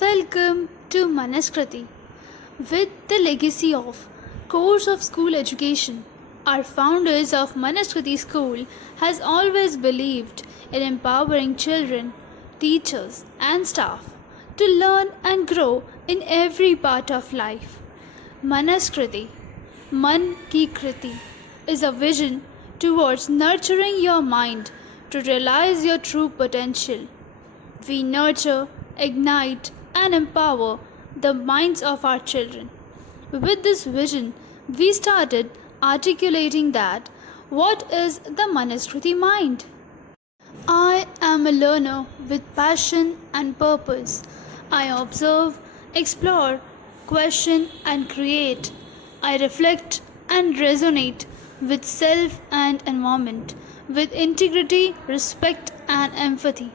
Welcome to Manaskriti. With the legacy of course of school education, our founders of Manaskriti School has always believed in empowering children, teachers and staff to learn and grow in every part of life. Manaskriti, Man Ki Kriti, is a vision towards nurturing your mind to realize your true potential. We nurture, ignite, and empower the minds of our children. With this vision, we started articulating that what is the Manaskriti mind? I am a learner with passion and purpose. I observe, explore, question, and create. I reflect and resonate with self and environment, with integrity, respect, and empathy.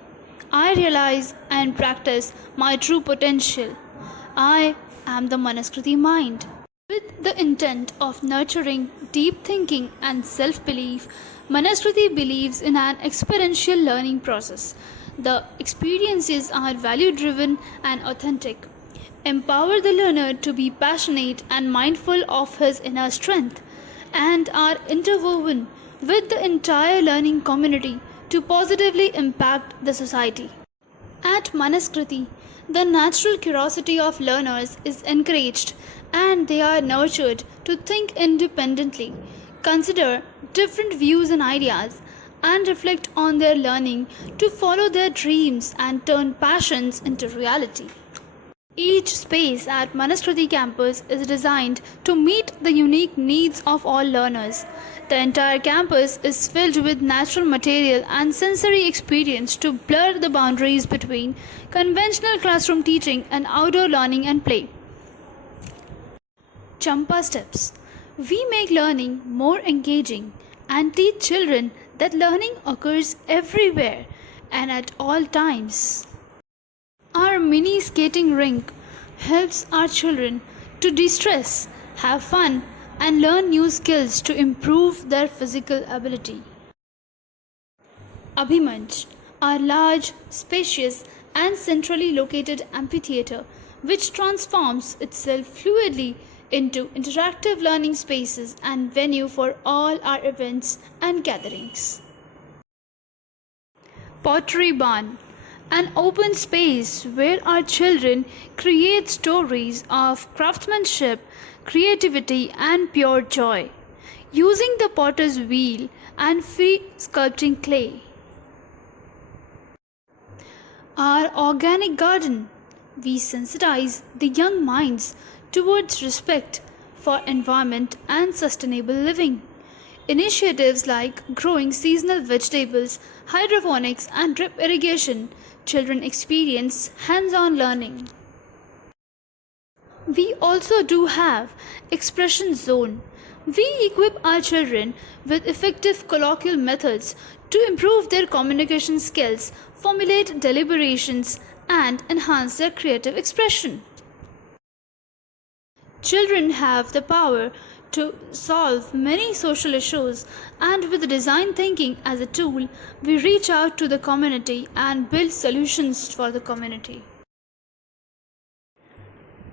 I realize and practice my true potential. I am the Manaskriti mind. With the intent of nurturing deep thinking and self belief, Manaskriti believes in an experiential learning process. The experiences are value driven and authentic. Empower the learner to be passionate and mindful of his inner strength, and are interwoven with the entire learning community to positively impact the society. At Manaskriti, the natural curiosity of learners is encouraged and they are nurtured to think independently, consider different views and ideas, and reflect on their learning to follow their dreams and turn passions into reality. Each space at Manaskriti campus is designed to meet the unique needs of all learners. The entire campus is filled with natural material and sensory experience to blur the boundaries between conventional classroom teaching and outdoor learning and play. Champa steps. We make learning more engaging and teach children that learning occurs everywhere and at all times. Our mini skating rink helps our children to de-stress, have fun, and learn new skills to improve their physical ability. Abhimanch, our large, spacious, and centrally located amphitheatre, which transforms itself fluidly into interactive learning spaces and venue for all our events and gatherings. Pottery Barn, an open space where our children create stories of craftsmanship, creativity, and pure joy, using the potter's wheel and free sculpting clay. Our organic garden, we sensitize the young minds towards respect for environment and sustainable living. Initiatives like growing seasonal vegetables, hydroponics, and drip irrigation, children experience hands-on learning. We also do have Expression Zone. We equip our children with effective colloquial methods to improve their communication skills, formulate deliberations, and enhance their creative expression. Children have the power to solve many social issues, and with design thinking as a tool, we reach out to the community and build solutions for the community.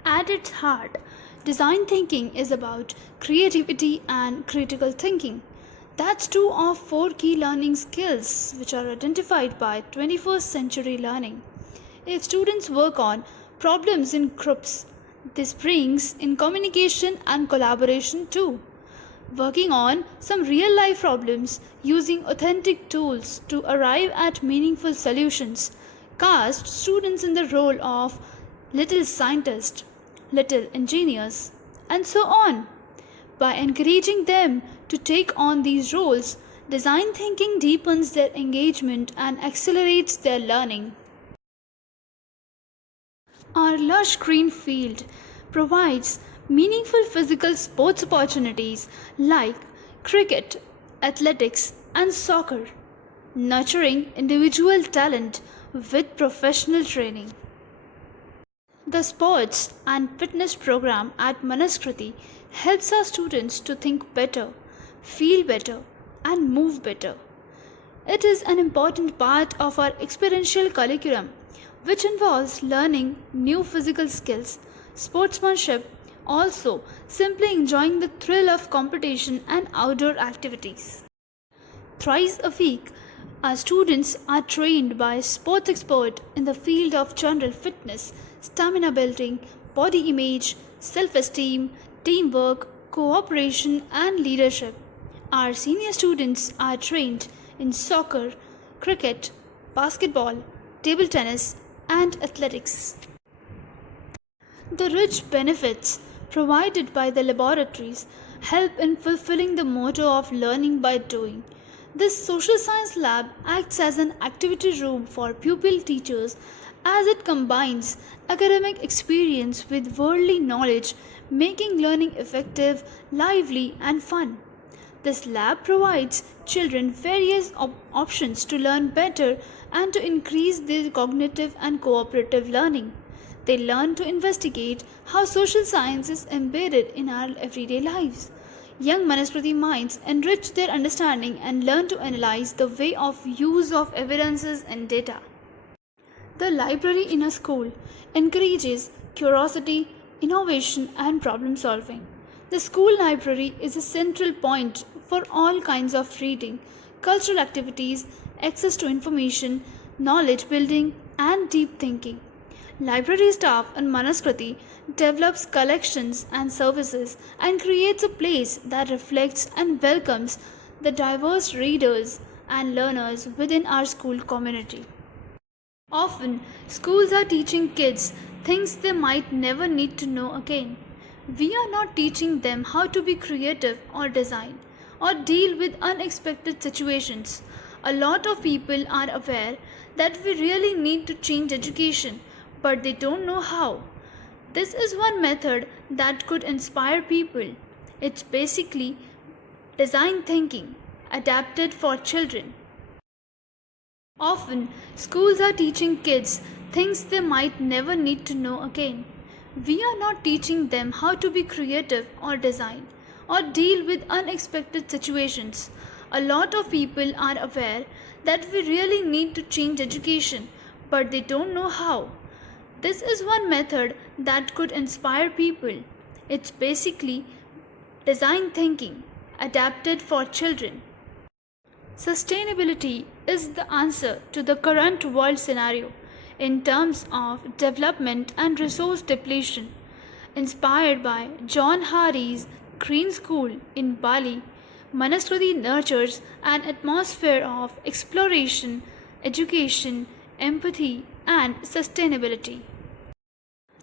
At its heart, design thinking is about creativity and critical thinking. That's two of four key learning skills which are identified by 21st century learning. If students work on problems in groups, this brings in communication and collaboration too. Working on some real life problems using authentic tools to arrive at meaningful solutions casts students in the role of little scientists, little engineers, and so on. By encouraging them to take on these roles, design thinking deepens their engagement and accelerates their learning. Our lush green field provides meaningful physical sports opportunities like cricket, athletics, and soccer, nurturing individual talent with professional training. The sports and fitness program at Manaskriti helps our students to think better, feel better, and move better. It is an important part of our experiential curriculum which involves learning new physical skills, sportsmanship, also simply enjoying the thrill of competition and outdoor activities. Thrice a week, our students are trained by a sports expert in the field of general fitness, stamina building, body image, self esteem, teamwork, cooperation, and leadership. Our senior students are trained in soccer, cricket, basketball, table tennis, and athletics. The rich benefits provided by the laboratories help in fulfilling the motto of learning by doing. This social science lab acts as an activity room for pupil teachers as it combines academic experience with worldly knowledge, making learning effective, lively, and fun. This lab provides children various options to learn better and to increase their cognitive and cooperative learning. They learn to investigate how social science is embedded in our everyday lives. Young Manaskriti minds enrich their understanding and learn to analyze the way of use of evidences and data. The library in a school encourages curiosity, innovation, and problem solving. The school library is a central point for all kinds of reading, cultural activities, access to information, knowledge building, and deep thinking. Library staff in Manaskriti develops collections and services and creates a place that reflects and welcomes the diverse readers and learners within our school community. Often, schools are teaching kids things they might never need to know again. We are not teaching them how to be creative or design or deal with unexpected situations. A lot of people are aware that we really need to change education, but they don't know how. This is one method that could inspire people. It's basically design thinking, adapted for children. Often, schools are teaching kids things they might never need to know again. We are not teaching them how to be creative or design or deal with unexpected situations. A lot of people are aware that we really need to change education, but they don't know how. This is one method that could inspire people. It's basically design thinking, adapted for children. Sustainability is the answer to the current world scenario in terms of development and resource depletion. Inspired by John Harry's Green School in Bali, Manaskriti nurtures an atmosphere of exploration, education, empathy, and sustainability.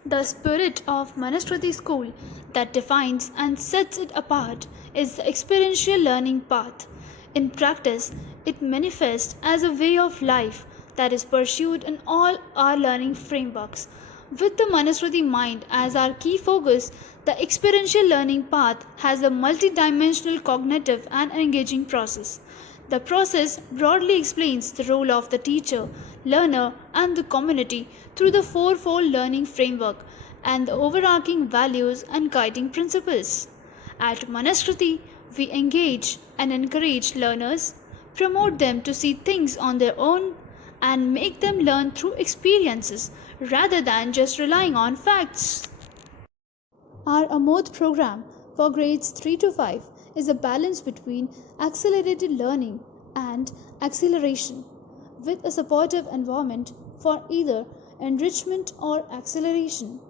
The spirit of Manaskriti School that defines and sets it apart is the experiential learning path. In practice, it manifests as a way of life that is pursued in all our learning frameworks. With the Manaskriti mind as our key focus, the experiential learning path has a multidimensional cognitive and engaging process. The process broadly explains the role of the teacher, learner, and the community through the fourfold learning framework and the overarching values and guiding principles. At Manaskriti, we engage and encourage learners, promote them to see things on their own, and make them learn through experiences rather than just relying on facts. Our Aamod program for grades 3 to 5 is a balance between accelerated learning and acceleration, with a supportive environment for either enrichment or acceleration.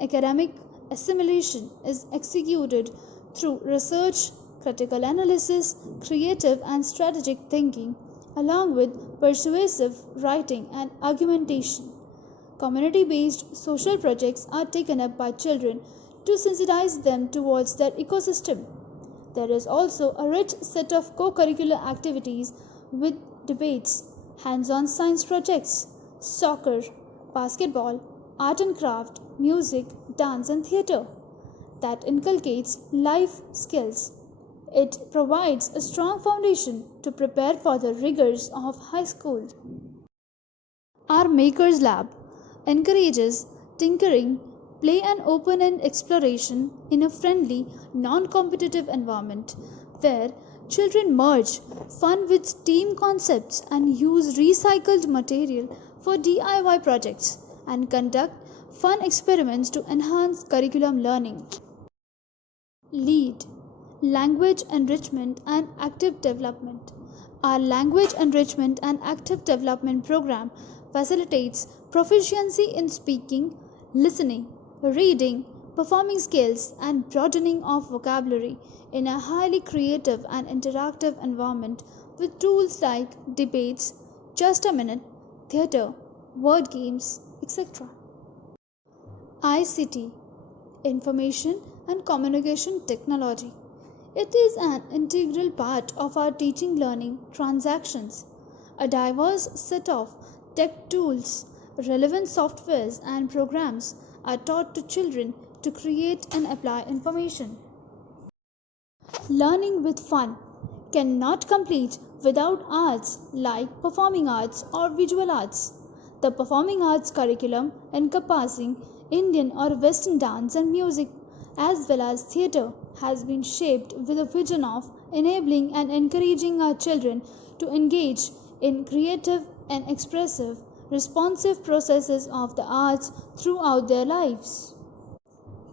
Academic assimilation is executed through research, critical analysis, creative and strategic thinking, along with persuasive writing and argumentation. Community-based social projects are taken up by children to sensitize them towards their ecosystem. There is also a rich set of co-curricular activities with debates, hands-on science projects, soccer, basketball, art and craft, music, dance and theatre that inculcates life skills. It provides a strong foundation to prepare for the rigors of high school. Our Makers Lab encourages tinkering, play and open-end exploration in a friendly, non-competitive environment where children merge fun with team concepts and use recycled material for DIY projects and conduct fun experiments to enhance curriculum learning. Lead language enrichment and active development. Our language enrichment and active development program facilitates proficiency in speaking, listening, reading, performing skills, and broadening of vocabulary in a highly creative and interactive environment with tools like debates, just a minute, theatre, word games, etc. ICT Information and Communication Technology. It is an integral part of our teaching learning transactions. A diverse set of tech tools, relevant softwares, and programs are taught to children to create and apply information. Learning with fun cannot complete without arts like performing arts or visual arts. The performing arts curriculum encompassing Indian or Western dance and music as well as theatre has been shaped with a vision of enabling and encouraging our children to engage in creative and expressive, responsive processes of the arts throughout their lives.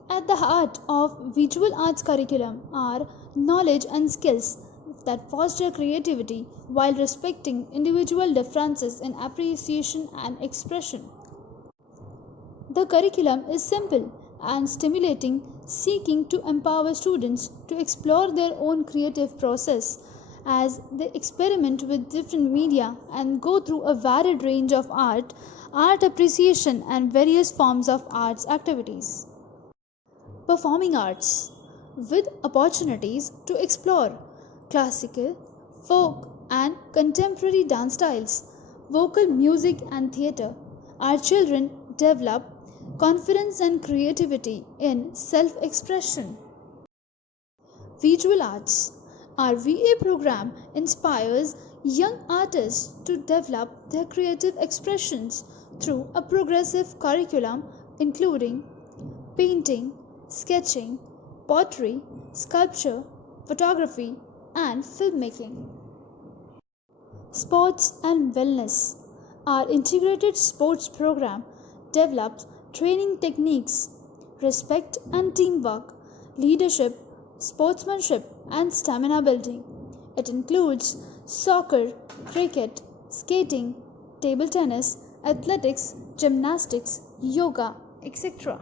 At the heart of visual arts curriculum are knowledge and skills that foster creativity while respecting individual differences in appreciation and expression. The curriculum is simple and stimulating, seeking to empower students to explore their own creative process as they experiment with different media and go through a varied range of art appreciation, and various forms of arts activities. Performing arts with opportunities to explore classical, folk, and contemporary dance styles, vocal music, and theatre. Our children develop confidence and creativity in self expression. Visual arts. Our VA program inspires young artists to develop their creative expressions through a progressive curriculum including painting, sketching, pottery, sculpture, photography, and filmmaking. Sports and wellness. Our integrated sports program develops training techniques, respect and teamwork, leadership, sportsmanship, and stamina building. It includes soccer, cricket, skating, table tennis, athletics, gymnastics, yoga, etc.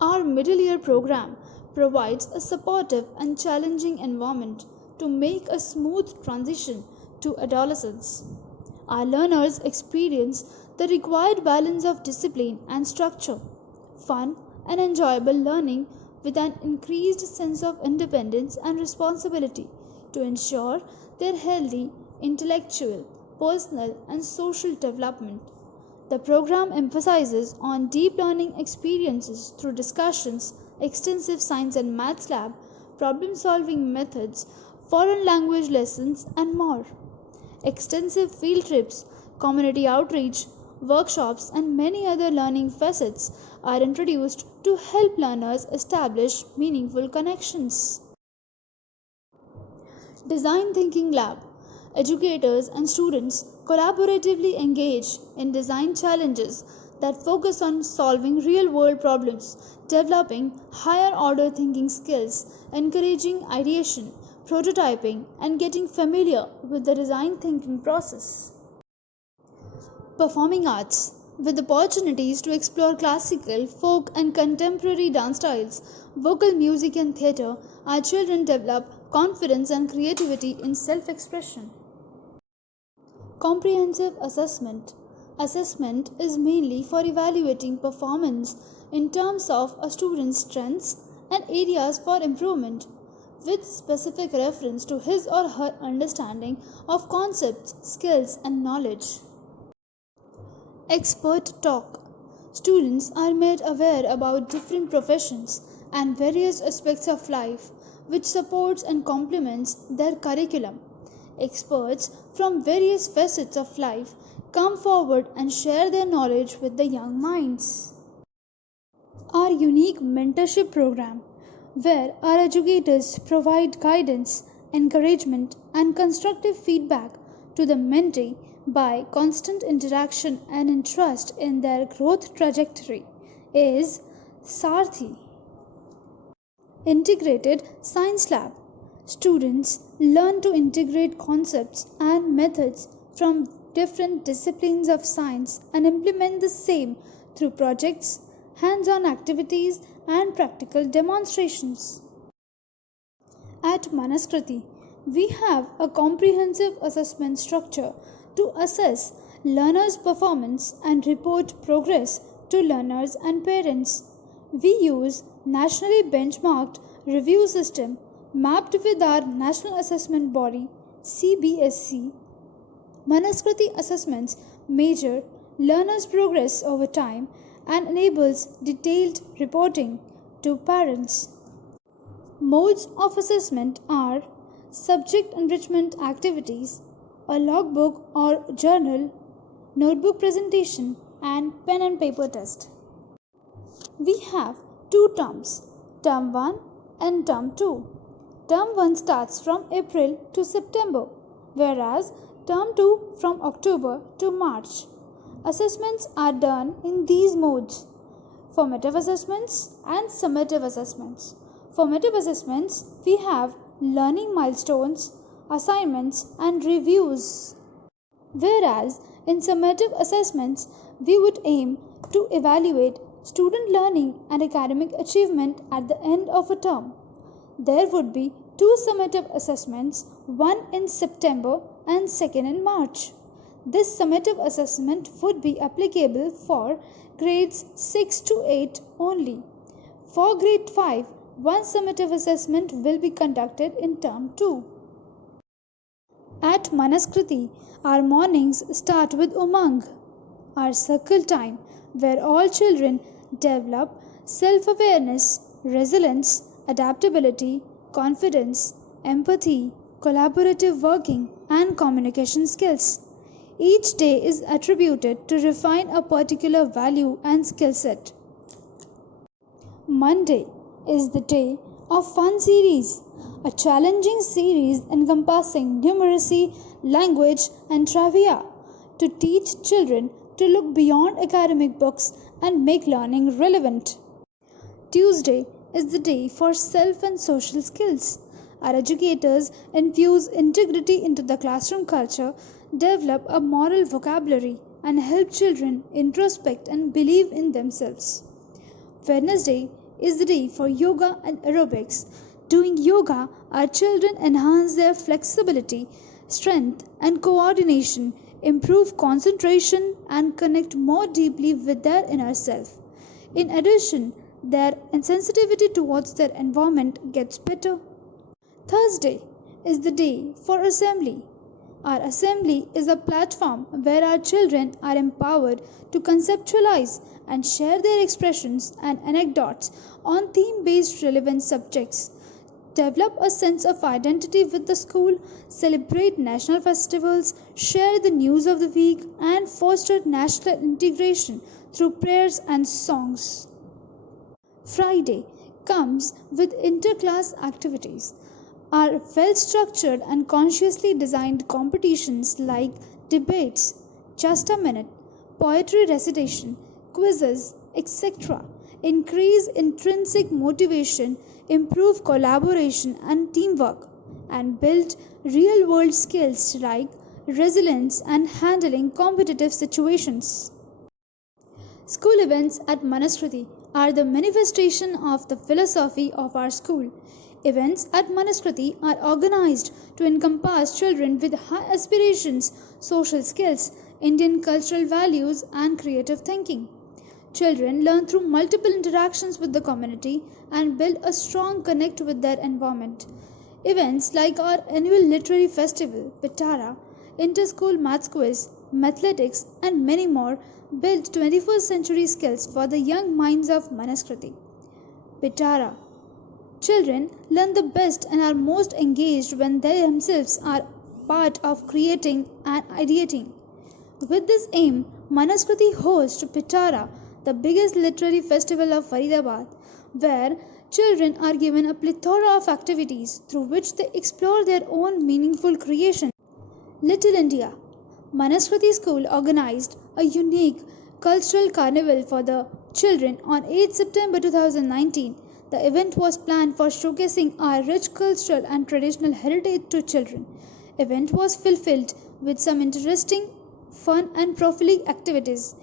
Our middle year program provides a supportive and challenging environment to make a smooth transition to adolescence. Our learners experience the required balance of discipline and structure, fun and enjoyable learning with an increased sense of independence and responsibility to ensure their healthy intellectual, personal, and social development. The program emphasizes on deep learning experiences through discussions, extensive science and maths lab, problem solving methods, foreign language lessons, and more. Extensive field trips, community outreach, workshops, and many other learning facets are introduced to help learners establish meaningful connections. Design Thinking Lab. Educators and students collaboratively engage in design challenges that focus on solving real world problems, developing higher order thinking skills, encouraging ideation, prototyping, and getting familiar with the design thinking process. Performing arts. With opportunities to explore classical, folk, and contemporary dance styles, vocal music, and theatre, our children develop confidence and creativity in self expression. Comprehensive assessment. Assessment is mainly for evaluating performance in terms of a student's strengths and areas for improvement, with specific reference to his or her understanding of concepts, skills, and knowledge. Expert talk. Students are made aware about different professions and various aspects of life, which supports and complements their curriculum. Experts from various facets of life come forward and share their knowledge with the young minds. Our unique mentorship program, where our educators provide guidance, encouragement, and constructive feedback to the mentee, by constant interaction and interest in their growth trajectory is Sarthi. Integrated Science Lab. Students learn to integrate concepts and methods from different disciplines of science and implement the same through projects, hands-on activities, and practical demonstrations. At Manaskriti, we have a comprehensive assessment structure to assess learners' performance and report progress to learners and parents. We use nationally benchmarked review system mapped with our national assessment body CBSC. Manaskriti assessments measure learners' progress over time and enables detailed reporting to parents. Modes of assessment are subject enrichment activities, a logbook or journal, notebook presentation, and pen and paper test. We have two terms, Term 1 and Term 2. Term 1 starts from April to September, whereas Term 2 from October to March. Assessments are done in these modes: formative assessments and summative assessments. Formative assessments, we have learning milestones, assignments, and reviews. Whereas in summative assessments, we would aim to evaluate student learning and academic achievement at the end of a term. There would be two summative assessments, one in September and second in March. This summative assessment would be applicable for grades 6 to 8 only. For grade 5, one summative assessment will be conducted in term 2. At Manaskriti, our mornings start with Umang, our circle time, where all children develop self-awareness, resilience, adaptability, confidence, empathy, collaborative working, and communication skills. Each day is attributed to refine a particular value and skill set. Monday is the day of Fun Series, a challenging series encompassing numeracy, language, and trivia to teach children to look beyond academic books and make learning relevant. Tuesday is the day for self and social skills. Our educators infuse integrity into the classroom culture, develop a moral vocabulary, and help children introspect and believe in themselves. Wednesday is the day for yoga and aerobics. Doing yoga, our children enhance their flexibility, strength, and coordination, improve concentration, and connect more deeply with their inner self. In addition, their sensitivity towards their environment gets better. Thursday is the day for assembly. Our assembly is a platform where our children are empowered to conceptualize and share their expressions and anecdotes on theme-based relevant subjects, develop a sense of identity with the school, celebrate national festivals, share the news of the week, and foster national integration through prayers and songs. Friday comes with interclass activities. Our well-structured and consciously designed competitions like debates, just a minute, poetry recitation, quizzes, etc. increase intrinsic motivation, improve collaboration and teamwork, and build real-world skills like resilience and handling competitive situations. School events at Manaskriti are the manifestation of the philosophy of our school. Events at Manaskriti are organized to encompass children with high aspirations, social skills, Indian cultural values, and creative thinking. Children learn through multiple interactions with the community and build a strong connect with their environment. Events like our annual literary festival, Pitara, inter-school maths quiz, mathletics, and many more build 21st century skills for the young minds of Manaskriti. Pitara. Children learn the best and are most engaged when they themselves are part of creating and ideating. With this aim, Manaskriti hosts Pitara, the biggest literary festival of Faridabad, where children are given a plethora of activities through which they explore their own meaningful creations. Little India. Manaskriti School organized a unique cultural carnival for the children on 8 September 2019. The event was planned for showcasing our rich cultural and traditional heritage to children. Event was fulfilled with some interesting, fun and prolific activities.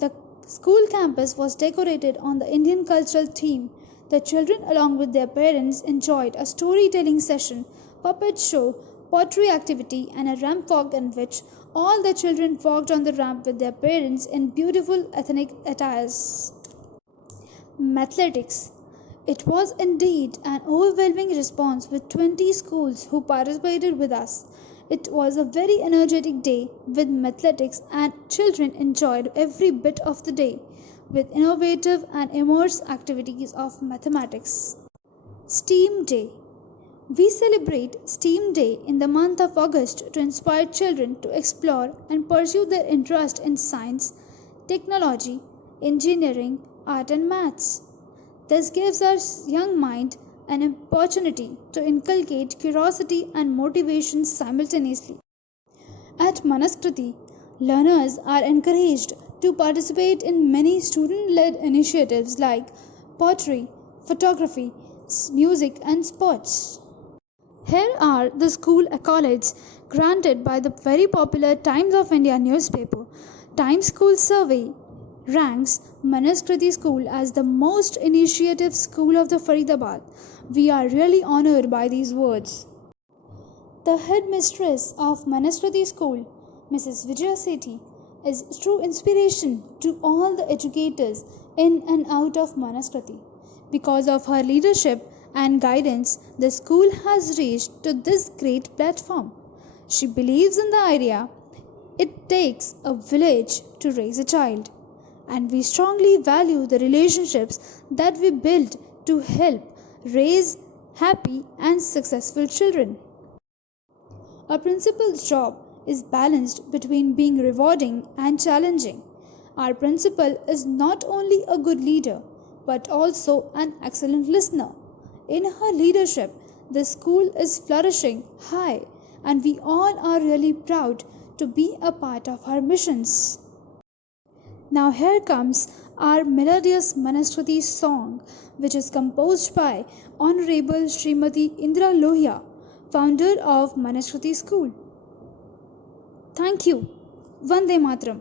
The school campus was decorated on the Indian cultural theme. The children along with their parents enjoyed a storytelling session, puppet show, pottery activity and a ramp walk in which all the children walked on the ramp with their parents in beautiful ethnic attires. Mathletics. It was indeed an overwhelming response with 20 schools who participated with us. It was a very energetic day with mathletics and children enjoyed every bit of the day with innovative and immersive activities of mathematics. STEAM Day. We celebrate STEAM Day in the month of August to inspire children to explore and pursue their interest in science, technology, engineering, art and maths. This gives our young mind an opportunity to inculcate curiosity and motivation simultaneously. At Manaskriti, learners are encouraged to participate in many student-led initiatives like pottery, photography, music and sports. Here are the school accolades granted by the very popular Times of India newspaper. Times School Survey ranks Manaskriti School as the most initiative school of the Faridabad. We are really honored by these words. The headmistress of Manaskriti School, Mrs. Vijaya Sethi, is true inspiration to all the educators in and out of Manaskriti. Because of her leadership and guidance, the school has reached to this great platform. She believes in the idea it takes a village to raise a child, and we strongly value the relationships that we build to help raise happy and successful children. A principal's job is balanced between being rewarding and challenging. Our principal is not only a good leader but also an excellent listener. In her leadership, the school is flourishing high, and we all are really proud to be a part of her missions. Now here comes our melodious Manaskriti song, which is composed by Honorable Srimati Indra Lohia, founder of Manaskriti School. Thank you. Vande Matram.